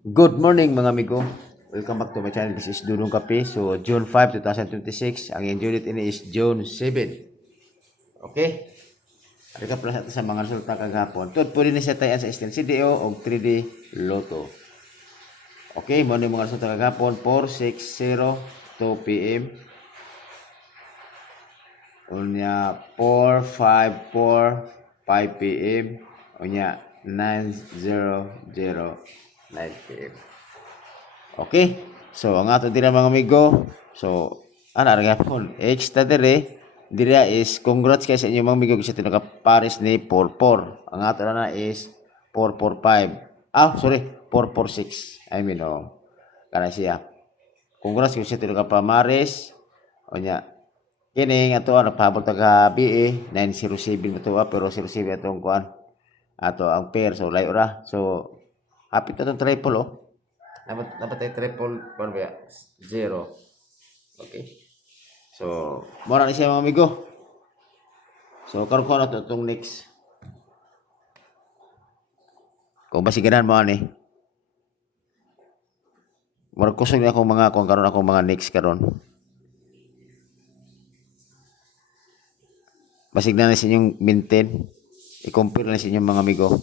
Good morning mga amigo. Welcome back to my channel. This is Dudong Kape. So June 5, 2026. Ang yung unit ini is June 7. Okay? Arika pala sa mga resulta kagapon. Tod pwede na siya tayan sa Eastern CDO o 3D Lotto. Okay, mo mga resulta kagapon 4:60 PM. Unya 4:54 5 PM. Unya 9:00 PM. Okay. So ang ato dira mga amigo. So ana ra gapon. Extra dira is congrats kay sa inyo mga amigo kasi tinaka Paris ni 44. Ang ato na is 445. Sorry, 446. I mean kana siya. Congrats kay sa tinaka Pamares. Onya kini ato ang pahabol taga BA 907 ato pero 07 atong kuan ato ang pair so layo ra. So happy to triple dapat tayo triple paano ba? 0. Okay. So, muna na siya mga amigo. So, karon ko na itong next. Kung basiganan mo ani. Murag kusog na akong mga kung karon akong mga next karon. Basig na sa inyong maintain. I-compare na sa inyong mga amigo.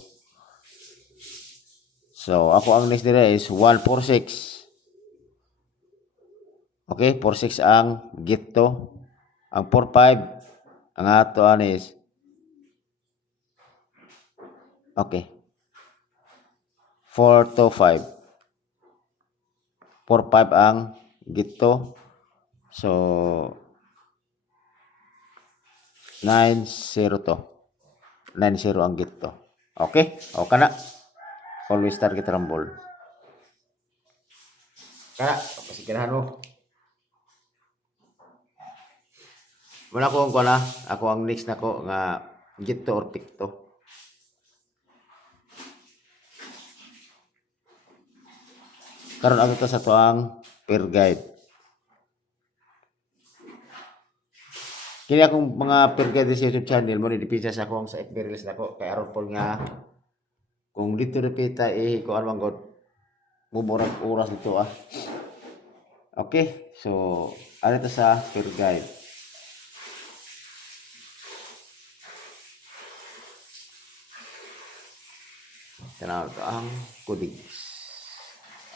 So, ako ang next dire is 146. Okay, 46 ang gito. Ang 45 ang ato is okay. 4 to 5. 4-5 ang gito. So 9-0 to. 9-0 ang gito. Okay? O kana. Always target rumble. Kana, pasigirahan mo. Muna ko ang kuha na. Ako ang next na ko nga gito or pikto. Karon ato sa to ang per guide. Kini akong mga per guide sa YouTube channel mo ni dipisa sa akong sa FB Reels nako kay aron pol nga kung dito repita ko anong god mumurag oras dito Okay, so ano to sa per guide. Tanaw to ang coding.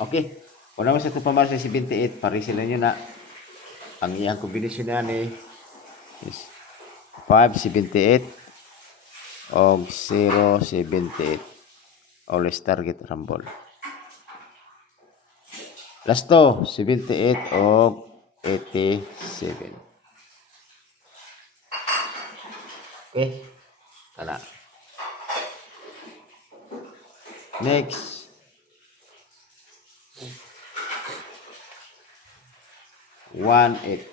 Okay, kung naman sa ito pa sa 78, parisin nyo na ang iyang kombinasyon na ni is 578 o 078 always target rumble. Last to 78 o 87. Okay, tala. Next 18.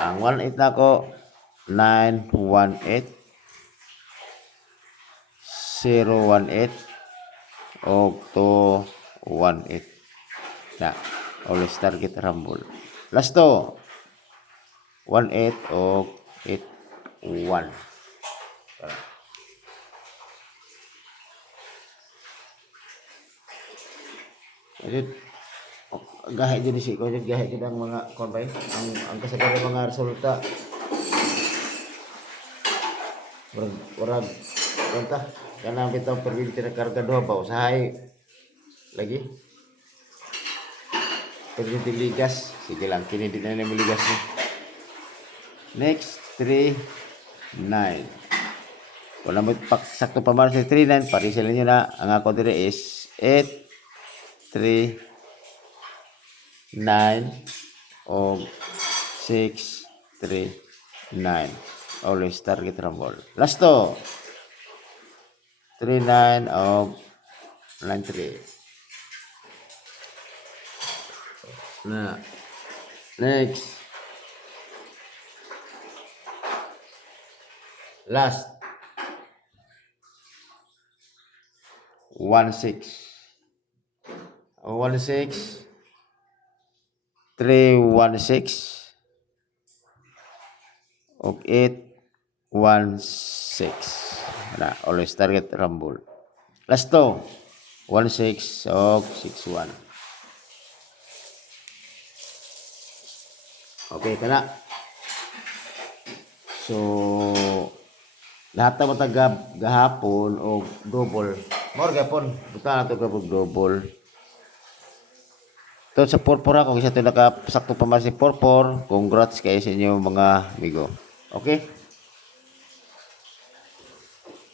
Ang 18 na ko 918 018 o 218 na always target rumble. Last to 18 o 81. Gahit din si ko gahit din ang mga konbay ang kasagaran mga resulta warag kanta kanang bitaw perbility na karga duha ba usahay lagi perbility ligas sige lang kini din na mo ligas ni next 39 wala mo sakto pa man sa 39 parisel niyo na ang ako dire is 8 3 9 o 6 3 9 always target rumble. Last to 39 o 93 na next last 16 o 16 316 og 816 na always target rumble. Last to 16 og 61. Okay kana. So lahat na matag gahapon o double. More gapon, buta na to kapag double. To sa porpor ako isa to nakasakto pa man si porpor. Congrats kayo sa inyo mga amigo. Okay?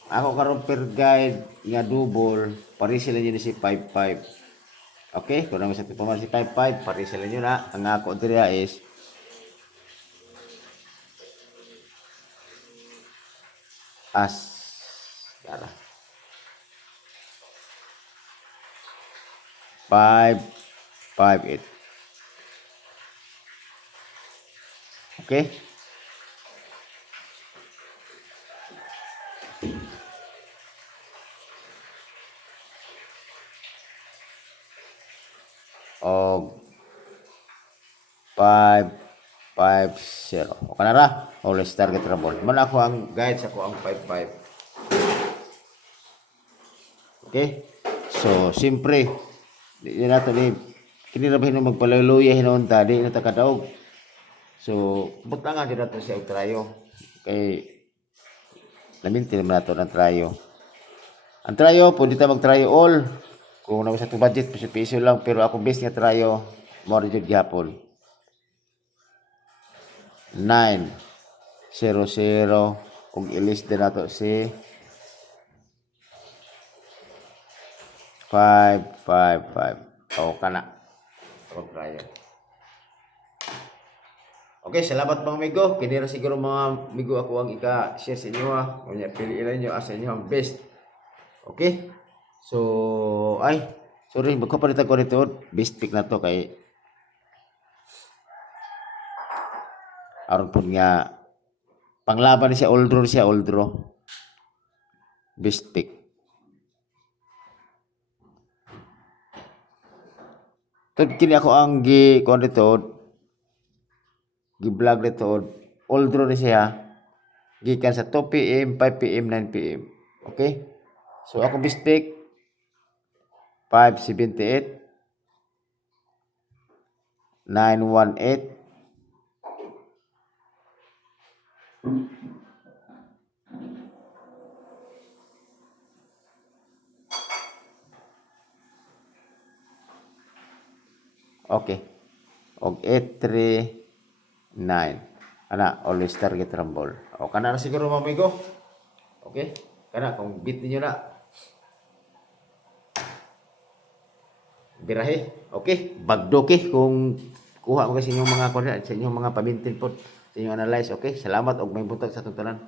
Ako karon per guide nga double, pare sila niyo si 55. Okay? Kung naman sa to pa man si 55, pare sila niyo na. Ang ako diri is as tara. 5 5 8. Okay? O 5 5 0. O kanara, always target trouble. Man ako ang guide sa ko ang 55. Okay? So, siyempre, di na ito ni, kini na ba hinom magpalaluya hinon ta, di na ta kadaog. So, buta nga din nato siya og trayo. Kay, namintin naman nato ng trayo. Ang trayo, pwede ta mag-trayo all. Kung naman sa to budget, piso-piso lang. Pero ako best nga trayo, more jud gyapon. 9 0 0 kung ilis din nato si 5 5 5. O kana. O trayo. Okay, salamat mga amigo. Kini ra siguro mga amigo ako ang ika-share sa inyo ha. Kunya piliin niyo asa inyo ang best. Okay? So, ay, sorry, magkapalit ko nito. Best pick na to kay aron po nga panglaban siya all draw. Best pick. Tod kini ako ang gi-kuan dito. Gi-vlog dito. All draw ni siya. Gikan sa 2 PM, 5 PM, 9 PM. Okay? So ako best pick 578 918 okay. Og 839. Ana, always target rumble. O kana na siguro mga amigo. Okay? Kana kung beat niyo na. Birahe. Okay? Bagdoke kung kuha mo kasi inyong mga kuha sa inyong mga pamintin po sa inyong analyze. Okay? Salamat og may buntag sa tuntunan.